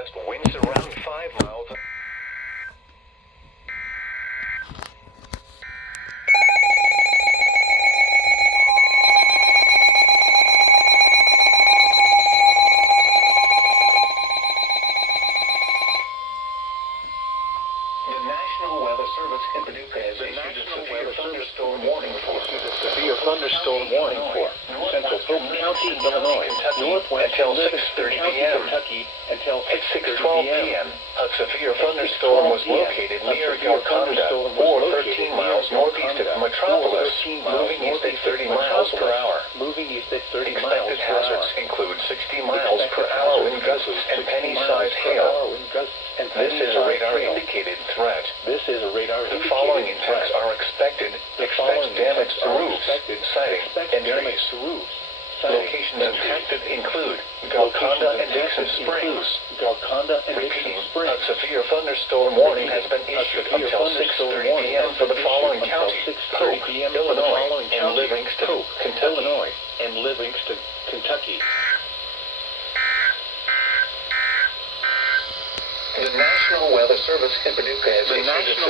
southwest winds around 5 miles. The National Weather Service in Paducah has issued a severe thunderstorm warning for Severe thunderstorm warning for Central Polk County, Illinois, Northwest until Livingston 6:30 County, p.m. Kentucky, until At 6:12 p.m., a severe thunderstorm was located near severe Golconda, thunderstorm was or located 13 near miles northeast of Golconda, Metropolis, 13 miles moving east at northeast of 30 miles per Metropolis, hour. moving east at 30 miles Expected per hour. hazards include 60 miles per hour wind gusts and penny-sized hail. This is a radar-indicated threat. This is a radar The following impacts are expected. Expect damage to roofs, siding, and trees. Locations impacted include Golconda and Dixon Springs. Golconda and Repeating, Dixon Springs. a severe thunderstorm warning has been issued until 6:30 p.m. for the following counties: Polk, Illinois, and Livingston, Kentucky. Illinois, and Livingston, Kentucky. The National Weather Service in Paducah has issued a